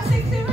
Kasi,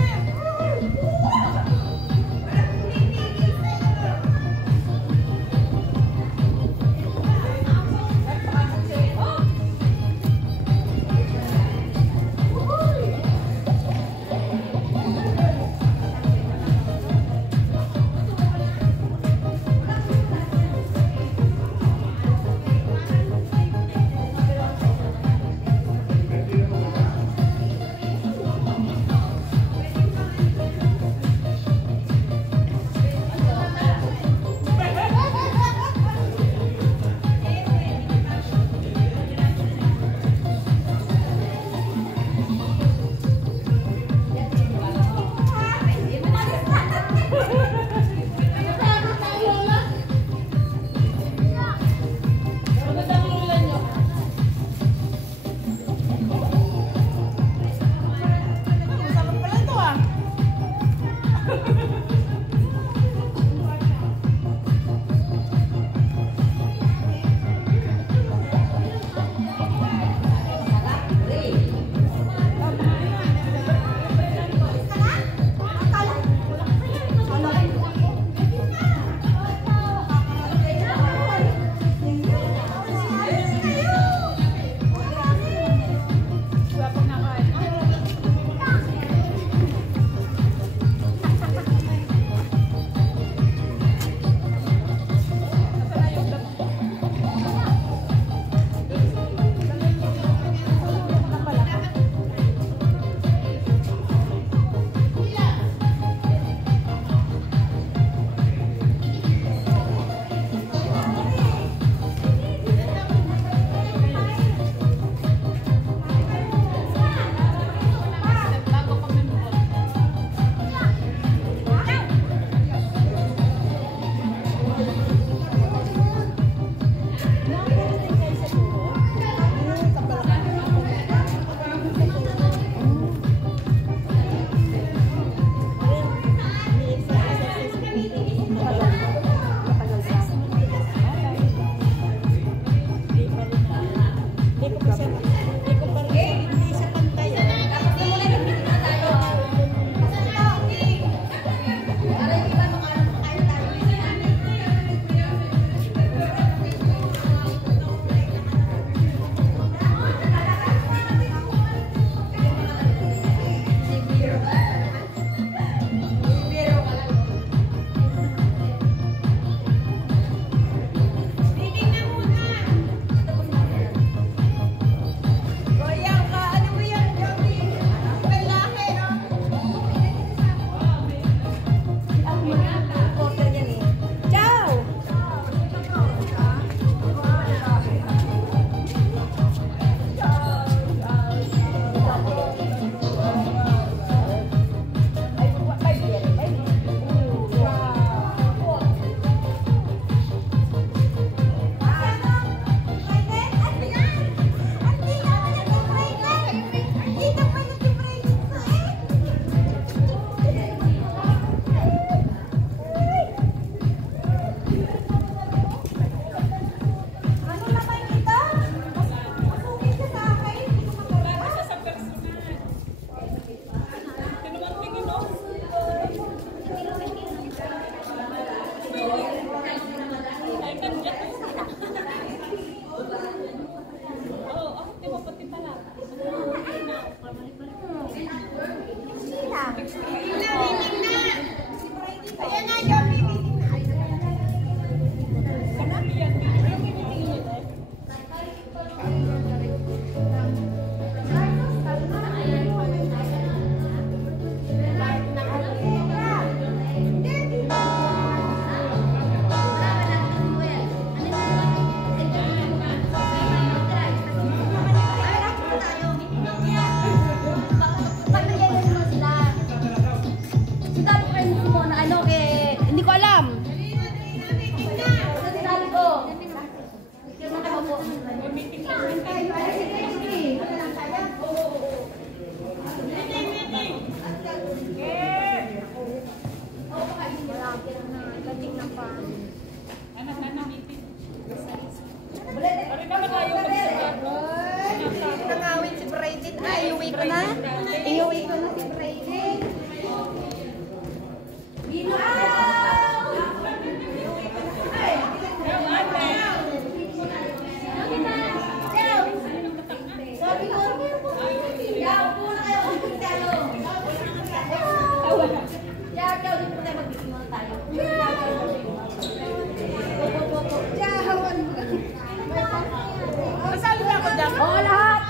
iuwi ko na. Iuwi ko na si Brady. Masali ba ako dyan? Oo, lahat.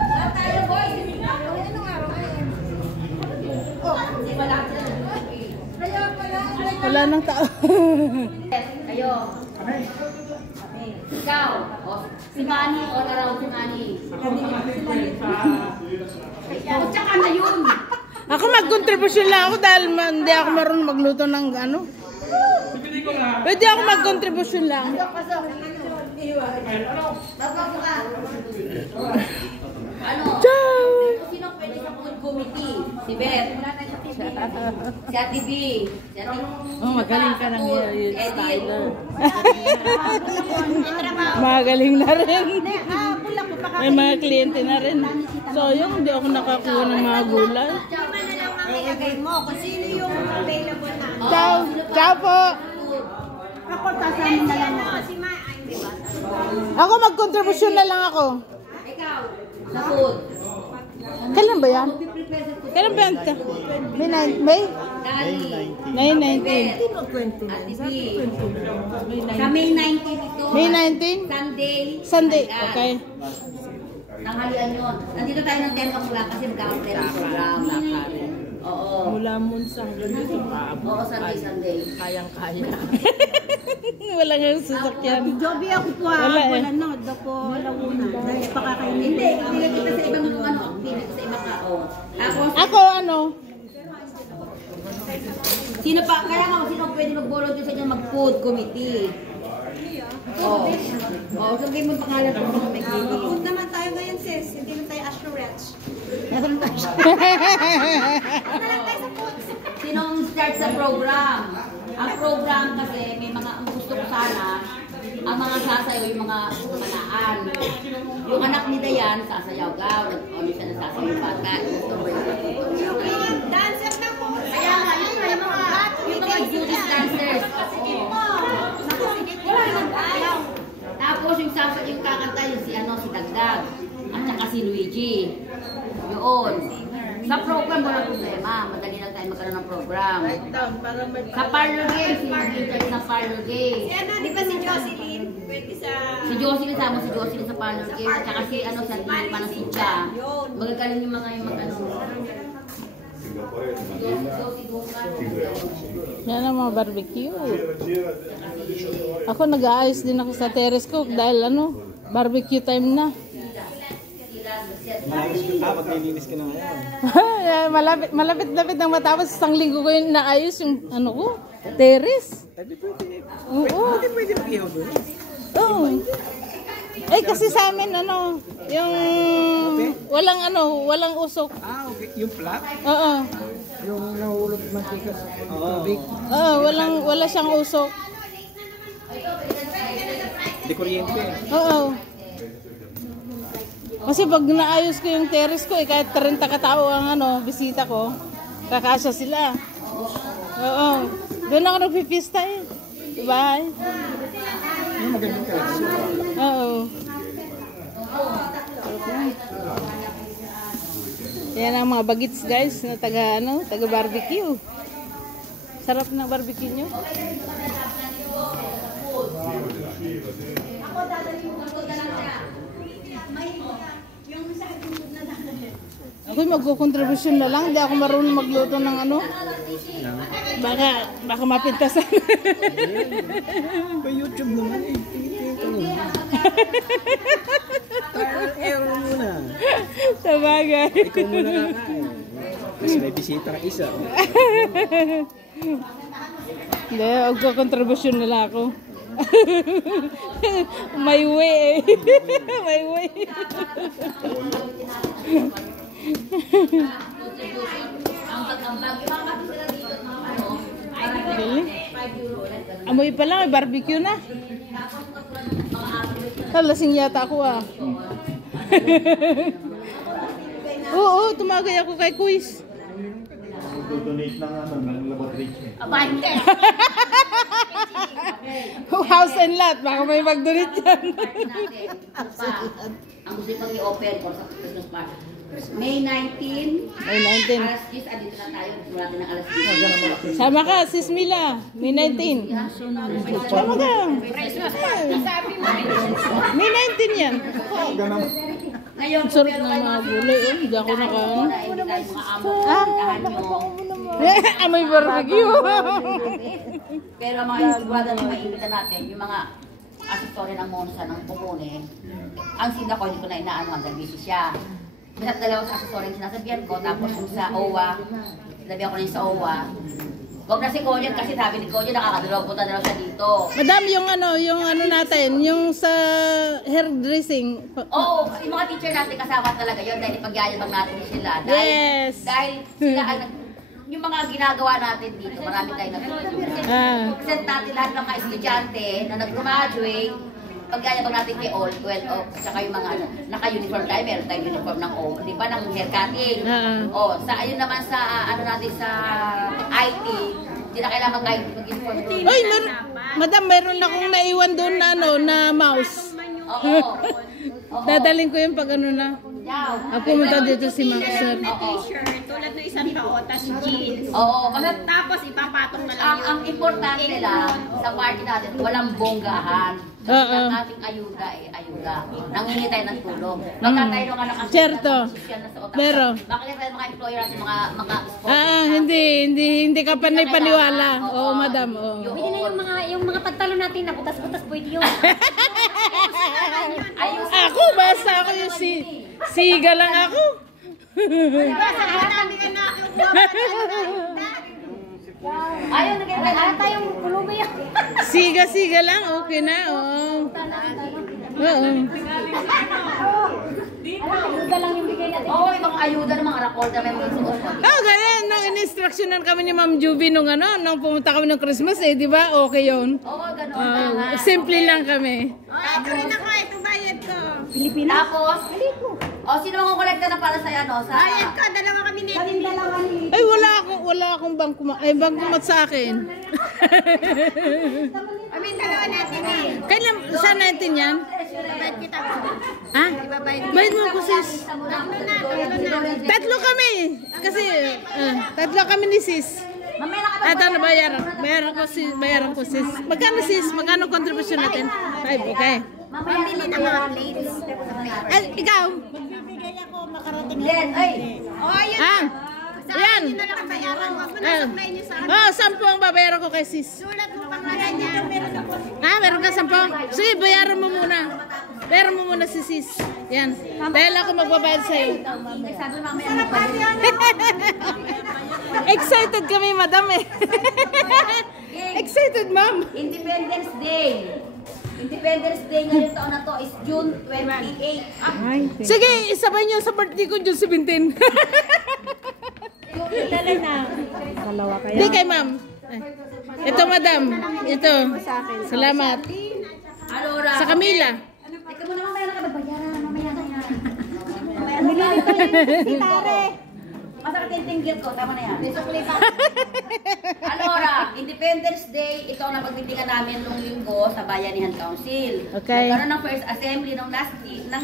Lahat tayo, boy. Anong araw ngayon? Oh, hindi ba lahat yan? Kaya pala. Wala nang tao. Kayo. Ikaw. Si Manny o na raw si Manny? O, tsaka na yun. Ako mag-contribution lang ako dahil hindi ako marunong magluto ng ano. Pwede ako mag-contribution lang. Ano? Sino pwede sa food committee? Si Beth. Si Ate B. Si Ate... Oh, magaling ka ng styler. Magaling na rin. May mga kliyente na rin. So, yung hindi ako nakakuha ng mga gulay. Ilagay mo kung sino yung available na. Ciao. Ciao po. Ako, sasama na lang ako. Ako mag-contribution na lang ako. Ikaw, sa food. Kailan ba yan? Kailan ba yan? May? May 19. Ate B. Sa May 19 ito. May 19? Sunday. Okay. Tanghalian yun. Nandito tayo ng 10 o'clock kasi magkakaroon ng program. Oo. Mula Munsang ganito pa. Oo, Sunday. Kayang-kaya. Wala nga yung sasakyan. Joby ako po. Wala eh. Wala no. Dako, laguna. Dahil pakakainin. Hindi kita sa ibang ano, activity sa ibang tao. Ako ano? Sino pa, kaya nga sino pwede mag-volunteer sa inyo mag-food committee? Oo. Oo, sabihin mo pangalan ko kung may committee. Food naman tayo ngayon, sis. Hindi na tayo assurance. Nasaan ba siya? Ano lang tayo sa food? Sinong start sa program? Ang program kasi may mga, ang gusto ko sana, ang mga sasayaw, yung mga manaan. Yung anak ni Dayan, sasayaw gaw. Ano siya na sasayaw bata. Dancer na po. Kaya nga, yung mga youth dancers. Tapos yung sasayaw, yung kakanta, yung si ano, si Dagdag. At saka si Luigi. Yun. Sa program, walang problema. Madali lang tayo magkaroon ng program. Sa parlor game, si Luigi sa parlor game. Si ano, di ba si Jocelyn? Pwede sa... Si Jocelyn, sama si Jocelyn sa parlor game. At saka si ano, sa Panasitya. Magagaling yung mga ano. Yan ang mga barbecue. Ako nag-aayos din ako sa terrace ko dahil ano, barbecue time na. Maglilinis ka na ngayon. Malapit-lapit nang matapos isang linggo ko yung naayos yung ano ko, terrace. Oo. Pwede mag-ihaw doon. Oo. Eh kasi sa amin ano, yung walang usok. Ah, okay. Yung flat? Oo. Yung nahulog mantika sa tubig? Oo, wala siyang usok. Di kuryente. Oo. Kasi pag naayos ko yung terrace ko, kahit 30 katao ang ano, bisita ko, kakasya sila. Oo. Doon ako nagpipista eh. Bye. Yung magandang terrace. Oo. Yan ang mga bagits guys na taga barbecue. Sarap ng barbecue nyo. Ako'y magkukontribusyon na lang, hindi ako marunong magluto ng ano. Baka mapintasan. May YouTube naman eh. Error muna. Sabagay. Ikaw muna kakain. Mas may bisita ka isa. Hindi, magkukontribusyon na lang ako. May way eh. May way. Amoy pa lang, barbecue na. Lasing yata ako ah. tumagay ako kay Quiz. Donate ng ng laboratory. Abay, House and lot, baka may mag-donate yan. party natin. Ang gusto pang i-open for sa Christmas party. May 19. May 19. Alas 10, andito na tayo. Simula natin ng alas 10. Sama ka, sis Mila. May 19. Sama ka. May 19 yan. Ngayon, Sarap na mga gulay. Hindi ako nakaon. Amoy barbecue. Pero mga sigurado na maiimita natin, yung mga asessorya ng Monsa ng Pumune, ang sinda ko, hindi ko na inaano, ang busy siya. Minat dalawa sa asessorya yung sinasabihan ko, tapos yung sa OWA, sinabihan ko na yung sa OWA. Huwag na si Koyan kasi sabi ni Koyan, nakakadalaw punta na lang siya dito. Madam, yung ano natin, yung sa hairdressing. Oo, yung mga teacher natin kasama talaga yun dahil ipagyayabang natin sila. Dahil, Yes. Dahil sila ang yung mga ginagawa natin dito, marami tayong natutulungan. Present natin lahat ng mga estudyante na nag-graduate, pagyayabang natin kay all 12 of, saka yung mga naka-uniform tayo, meron tayong uniform ng O, di ba, ng hair cutting. O, sa ayun naman sa, ano natin sa IT, hindi na kailangan mag-uniform doon. Uy, madam, meron akong naiwan doon na, na mouse. Oo. Dadaling ko yung pag ano na. Pumunta dito si Max Sir. T-shirt, tulad ng isang tao, tas jeans. Oo, kasi Tapos ipapatong na lang ang importante lang sa party natin, walang bonggahan. Ang ating ayuda ayuda. Nangingi tayo ng tulong. Baka tayo nung anak Certo. Pero bakit tayo mga employer natin, mga hindi ka panay-paniwala. Oo, madam. Oo. Pwede na yung mga pagtalo natin na butas-butas, pwede yun. Ako, basta ako yung siga lang ako. ayaw na kayo tayong pulubi yan. Siga lang, okay na. Oo. Oo. Ayuda lang yung bigay natin. Oo, yung mga ayuda ng mga rakolda may mga suot. Ganyan. Nung in-instructionan kami ni Ma'am Juby nung pumunta kami ng Christmas, di ba? Okay yun. Oo, gano'n. Simple lang kami. Ito rin ako, ito bayad ko. Tapos, sino mga kolekta na para sa'yo, ano? Bayad ko, dalawa kami natin. Dalawa ni. Ay, wala akong bangkumat sa akin. Kami dalawa natin eh. Kailan, saan natin yan? Bayad kita ko. Ha? Bayad mo ko, sis. Tatlo kami. Kasi, tatlo kami ni sis. Mamaya na ka At ano, bayaran ko, sis. Magkano, sis? Magkano contribution natin? 5, okay. Pambili ng mga plates. Ay, ikaw? Magbibigay ako, makarating Len, ay! Oh, yun. Ah, yan. Yun na lang ang bayaran. Huwag mo na supply niyo sa akin. 10 ang babayaran ko kay sis. Sulat mo pangalan niya. Meron ako. Meron ka 10? Sige, bayaran mo muna. Bayaran mo muna si sis. Yan. Dahil ako magbabayad sa'yo. Sabi mamaya mo Excited kami, madam eh. Excited, ma'am. Independence Day. Independence Day ngayong taon na to is June 28. Sige, isabay niyo sa birthday ko, June 17. Dala na. Hindi kay ma'am. Ito, madam. Ito. Salamat. Alora. Sa Camila. Teka mo na mamaya na ka babayaran. Mamaya na yan. Nililito yung si Tare. Masakit yung tinggit ko. Tama na yan. Alora, Independence Day, ito ang napagbibigyan namin nung linggo sa Bayanihan Council. Okay. Nagkaroon ng first assembly ng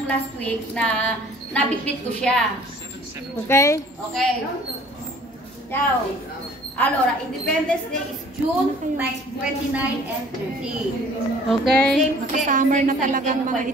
last week na nabitbit ko siya. Okay? Okay. Ciao. Alora, Independence Day is June 29 and 30. Okay. Same, summer na talagang mga